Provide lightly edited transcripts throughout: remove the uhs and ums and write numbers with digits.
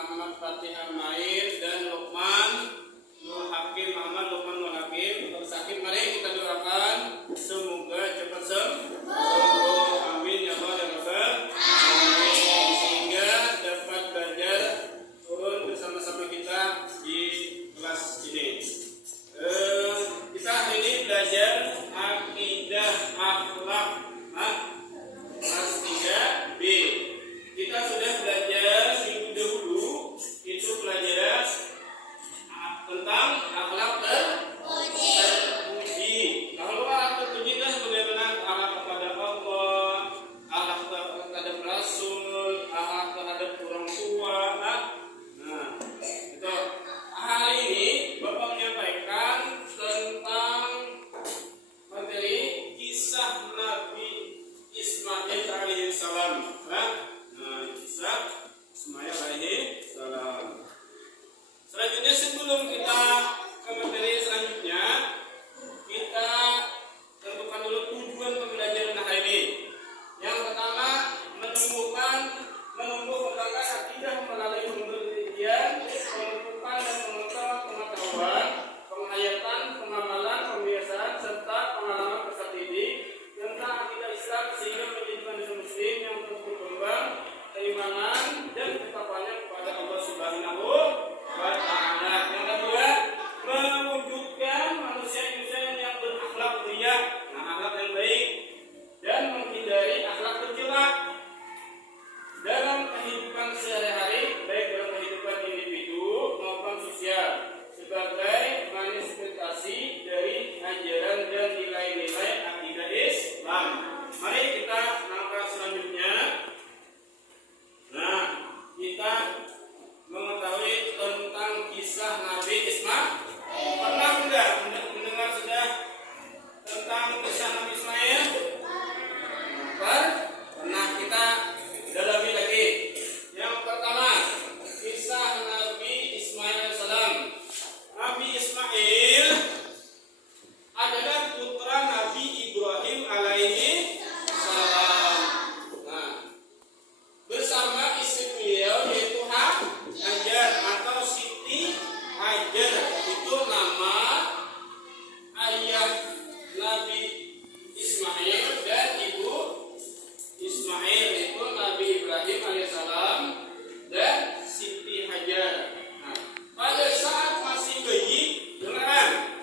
Ahmad Fatih Amair dan Lukman Nur Hakim. Ahmad Lukman Nur Hakim untuk sakit, mari kita doakan semoga cepat sembuh. Amin ya Allah ya Rabbal alamin. Sehingga dapat belajar turun bersama-sama kita di kelas ini. Kita hari ini belajar akidah akhlak kelas 3B. Kita sudah belajar minggu dahulu itu pelajaran tentang akhlak terpuji. Kalau akhlak terpuji itu benar-benar akhlak kepada Allah, akhlak terhadap Rasul, akhlak terhadap orang tua. Nah, itu. Hari ini Bapak menyampaikan tentang materi kisah Nabi Ismail alaihissalam. Kisah Ismail alaihissalam. Selanjutnya, sebelum kita ke materi selanjutnya, kita tentukan dulu tujuan pembelajaran hari ini. Yang pertama, menumbuh kembangkan akidah melalui penelitian, menentukan dan mengetahui pengetahuan, penghayatan, pengamalan, pembiasaan, serta pengalaman peserta didik tentang akidah Islam sehingga menjadi manusia muslim yang terus berkembang keimanan dan ketakwaan kepada Allah Subhanahu wa ta'ala. Yang kedua, mewujudkan manusia yang berakhlak mulia, akhlak yang baik, dan menghindari akhlak tercela dalam kehidupan sehari-hari, baik dalam kehidupan individu maupun sosial, sebagai manifestasi dari ajaran dan nilai-nilai akidah Islam. Mari kita langkah selanjutnya. Nah, kita mengetahui tentang kisah Nabi Ismail. Pernah sudah mendengar sudah tentang kisah Nabi Ismail? Pernah, kita dalami lagi. Yang pertama, kisah Nabi Ismail alaihissalam. Nabi Ismail adalah putra Nabi Ibrahim alaihissalam. Nah, bersama istri beliau yaitu Hajar atau Siti Hajar. Itu nama ayah Nabi Ismail dan ibu Ismail, itu Nabi Ibrahim alaihissalam dan Siti Hajar. Nah, pada saat masih bayi, dengarkan,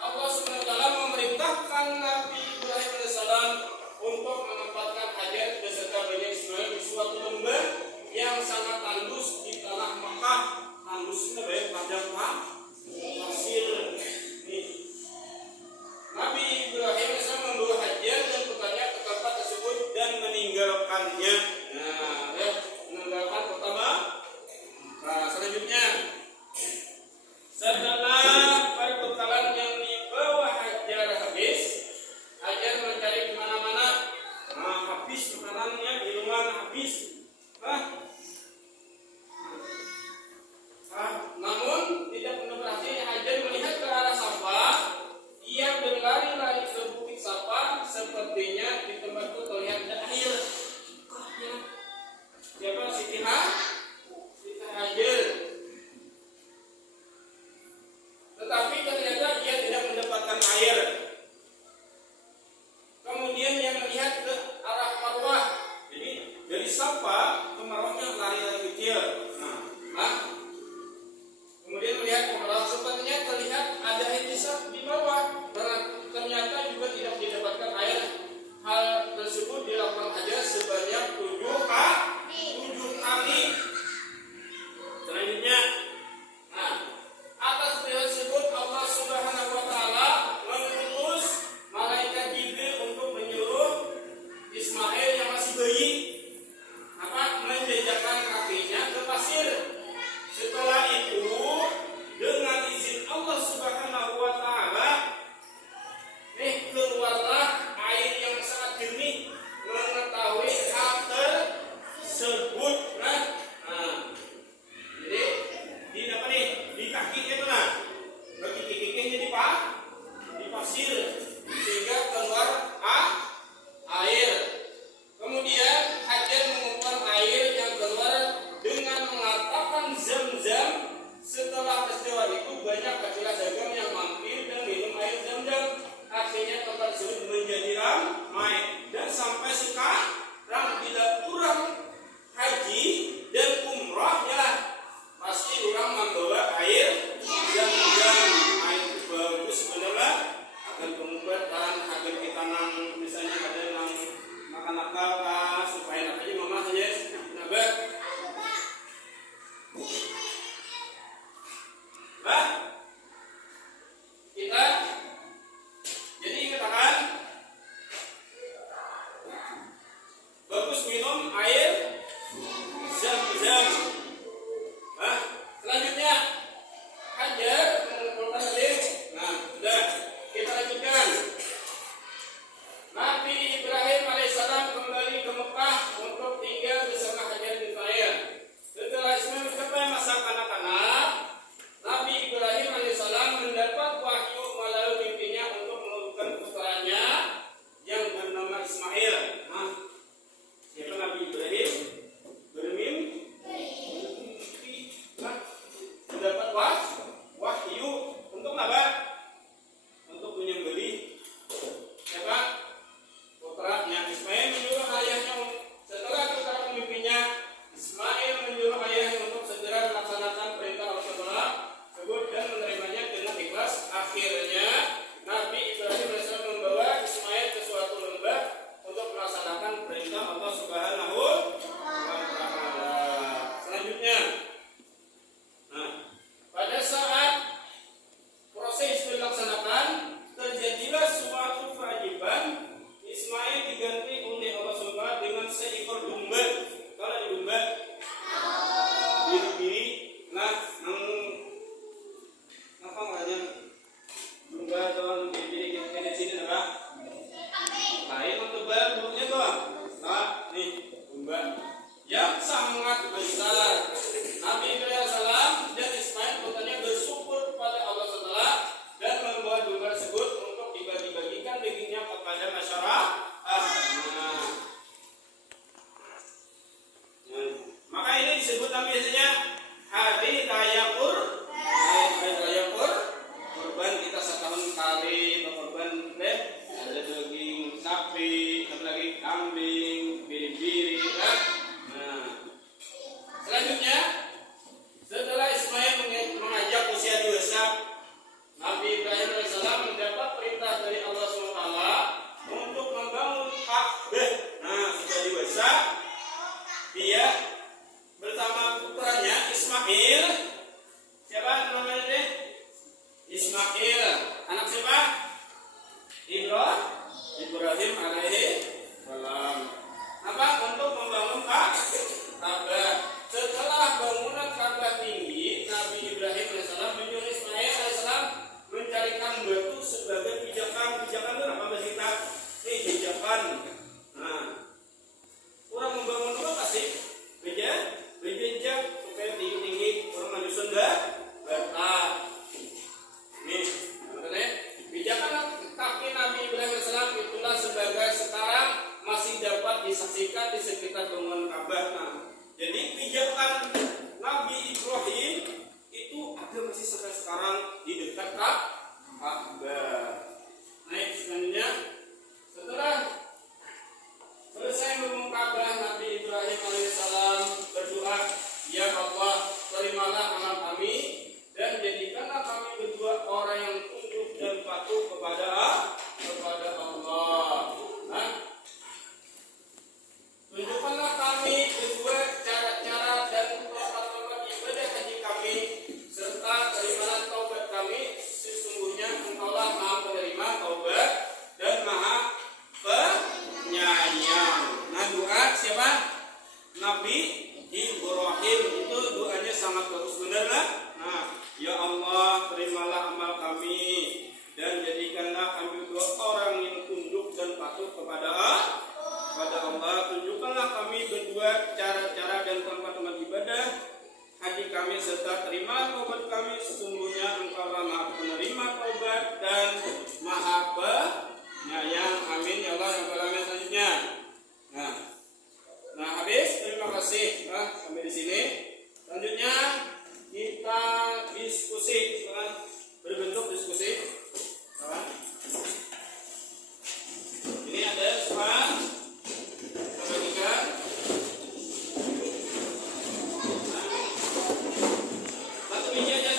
Allah SWT memerintahkan Nabi Ibrahim alaihissalam untuk menempatkan Hajar beserta bayi Ismail di suatu lembah yang sangat tandus di tanah Mekah. Tandus itu baik padang pasir. Nabi Ibrahim alaihissalam membawa Hajar dan putranya ke tempat tersebut dan meninggalkannya. Nah, meninggalkan pertama. Nah, selanjutnya, setelah perbekalan yang dibawa Hajar habis, Hajar mencari kemana-mana. Nah, habis makanannya, minuman habis. Namun tidak Adem. Nah, selanjutnya Hajar mengumpulkan Halim. Nah, sudah kita lanjutkan. Nabi Ibrahim alaihissalam kembali ke Mekah untuk tinggal bersama Hajar bin Ismail. Setelah Ismail mencapai masa kanak-kanak, Nabi Ibrahim alaihissalam mendapat wahyu melalui mimpinya untuk melahirkan putranya yang bernama Ismail. Nah, siapa Nabi Ibrahim? Bermimpi. Nah, mendapat wahyu untuk apa? Untuk menyembelih siapa? Putranya. Ismail menyuruh ayahnya setelah keterangan mimpinya, Ismail menyuruh ayahnya untuk segera melaksanakan perintah Allah tersebut dan menerimanya dengan ikhlas. Akhirnya Nabi Ibrahim AS membawa Ismail ke suatu lembah untuk melaksanakan perintah Allah Subhanahu wa Ta'ala. Selanjutnya, nah, pada saat proses dilaksanakan, terjadilah suatu keajaiban. Ismail diganti oleh Allah SWT dengan seekor domba. Kalau ada domba biri-biri, nah, apa namanya? Domba atau biri-biri kayak di sini, apa? Lain untuk bentuknya tuh. Nah, nih domba yang sangat besar. Nabi Ibrahim salam dan Ismail putranya bersyukur kepada Allah SWT dan membawa domba tersebut untuk dibagi-bagikan dagingnya kepada masyarakat. Maka ini disebut biasanya hari raya kurban. Kita setahun kali kurban, ada daging sapi, ada lagi kambing, biri-biri. Nah, selanjutnya setelah Ismail mengajak usia dewasa, Nabi Ibrahim AS mendapat perintah dari Allah SWT untuk membangun Ka'bah. Nah, sudah dewasa, dia bersama putranya Ismail. Siapa namanya deh? Ismail. Anak siapa? Ibrahim alaihissalam. Apa? Untuk membangun Ka'bah. Setelah bangunan Ka'bah tinggi, Nabi Ibrahim AS menyuruh Ismail AS mencarikan batu sebagai pijakan. Pijakan itu apa bahasa kita? Ini pijakan. Nah, orang membangun rumah pasti berjejak supaya tinggi-tinggi, orang menyusun bata. Nih, makanya pijakan kaki Nabi Ibrahim AS itulah sebagai sekarang masih dapat disaksikan di sekitar bangunan Ka'bah. Nah, jadi pijakan Nabi Ibrahim itu ada masih sampai sekarang di dekat Ka'bah. Naik selanjutnya, setelah selesai membangun Ka'bah, Nabi Ibrahim alaihissalam berdoa, ya Allah, terimalah amal kami dan jadikanlah kami berdua orang yang tunduk dan patuh kepada Allah. Nah, tunjukkanlah kami berdua cara-cara dan tempat-tempat ibadah haji kami, serta terimalah taubat kami. Sesungguhnya Engkaulah Maha Penerima taubat dan Maha Penyayang. Nah, doa siapa? Nabi Ibrahim. Itu doanya sangat bagus, benar lah. Nah, ya Allah, terimalah amal kami dan jadikanlah kami dua orang yang tunduk dan patuh kepada Allah. Tunjukkanlah kami berdua cara-cara dan tempat-tempat ibadah haji kami, serta terima taubat kami. Sesungguhnya Engkaulah Maha Penerima taubat dan Maha Penyayang. Amin ya Allah ya Rabbal Alamin. Selanjutnya, nah habis. Terima kasih. Nah, sampai di sini. Selanjutnya kita diskusi, berbentuk diskusi. Ini ada soal. Kita bagikan. Satu meja aja.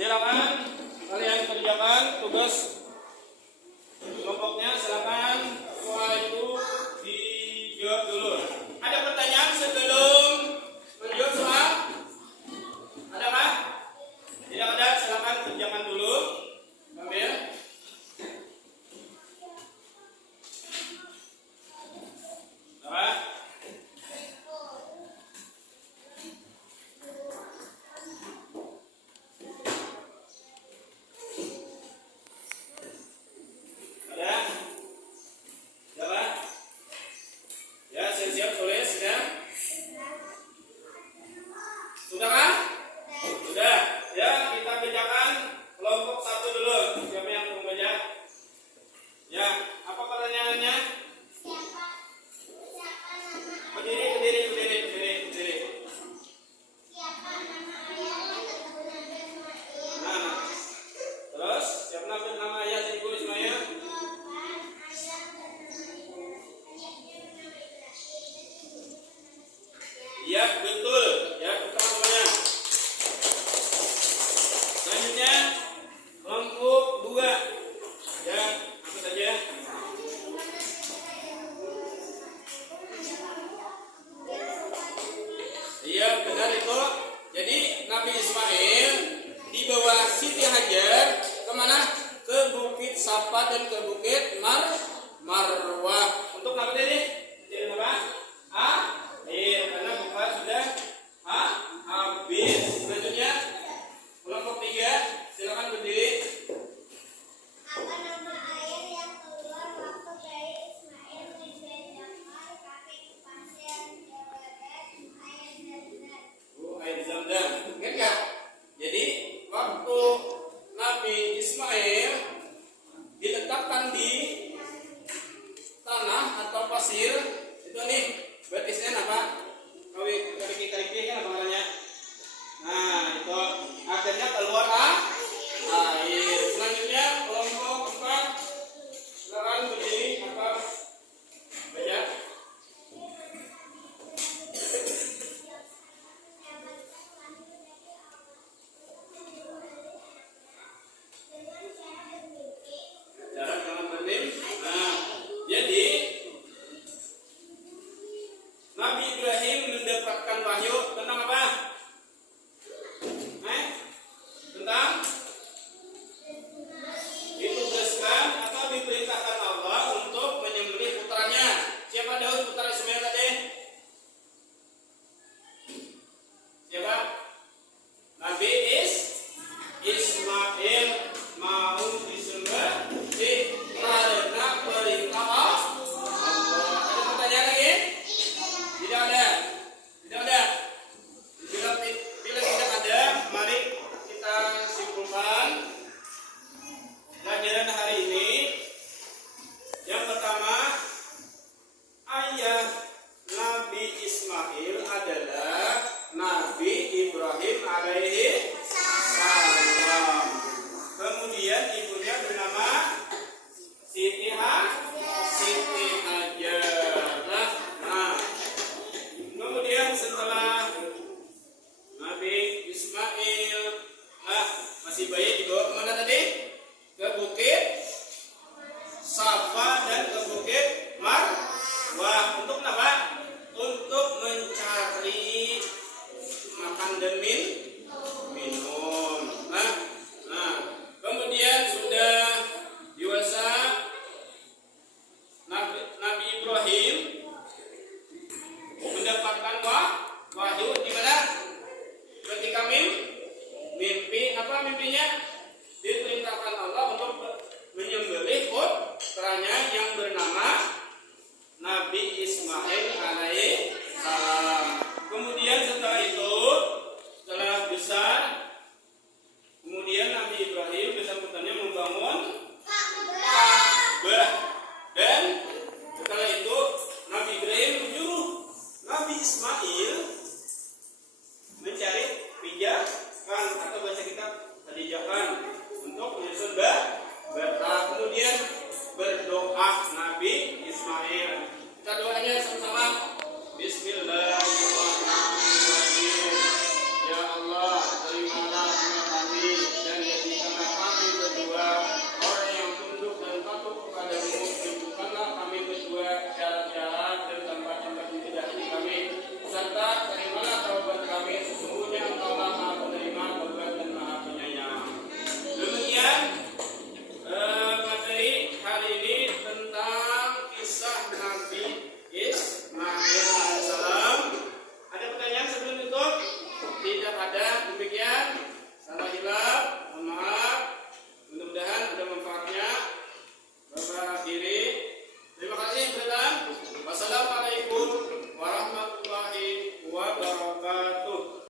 silakan kalian kerjakan tugas kelompoknya. Silakan semua itu dijawab dulu. Ada pertanyaan sebelum menjawab soal? Ada kah? Tidak ada, silakan kerjakan dulu. Ambil. Apa? Ada? Siapa? Ya, siap-siap tulis ya. Sudah kan? Sudah. Ya, kita kerjakan kelompok 1 dulu. Siapa yang mau baca? Ya, apa pertanyaannya? Berdiri. Nah, terus siapa nama ayah ibu Ismail? Ya, betul. Ya, kita semuanya. Selanjutnya kelompok 2. Ya, apa saja? Iya, benar itu. Jadi Nabi Ismail dibawa Siti Hajar kemana? Ke Bukit Safa dan ke Bukit Marwah. Untuk apa tadi? Jadi apa? Karena buka sudah habis. Selanjutnya kelompok 3, silakan berdiri. Apa nama air yang keluar waktu dari Ismail dipindahkan kaki ke pasir Jordan? Air Zamzam. Air Zamzam. Ingat nggak? Jadi waktu Nabi Ismail diletakkan di tanah atau pasir, itu nih betisnya apa? Kaki kan apa namanya? Nah, itu akhirnya keluar air. Selanjutnya kelompok 4, silakan berdiri. Apa? Baca. Jangan bermimpi. Nah, jadi Nabi Ibrahim mendapatkan wahyu tentang apa? Tentang ditugaskan atau diperintahkan Allah untuk menyembelih putranya. Siapa Daud putra Ismail tadi? Siapa? Nabi Ismail mau disembelih karena perintah Allah. Ada pertanyaan lagi? Tidak ada. Bila tidak ada, mari kita simpulkan pelajaran hari ini. Yang pertama, ayah Nabi Ismail adalah Nabi Ibrahim alaihi salam. Kemudian ibunya bernama Siti Hajar. Nah, kemudian setelah Nabi Ismail masih bayi dibawa kemana tadi? Ke Bukit Safa dan ke Bukit Marwah. Untuk apa? Untuk mencari makan dan minum. Nah, kemudian sudah dewasa Nabi Ibrahim mendapatkan wahyu di mana? Ketika mimpi, apa mimpinya? Diperintahkan Allah untuk menyembelih putranya yang bernama Nabi Ismail alaihi salam. Kemudian setelah itu, setelah besar, kemudian Nabi Ibrahim bersama-sama membangun Ka'bah. Dan setelah itu Nabi Ibrahim menyuruh Nabi Ismail mencari pijakan atau bahasa kita pijakan untuk menyusun bata. Kemudian berdoa Nabi Ismail. Kita doanya sama-sama. Bismillah. ada? Demikian. Salah hilaf. Mohon maaf.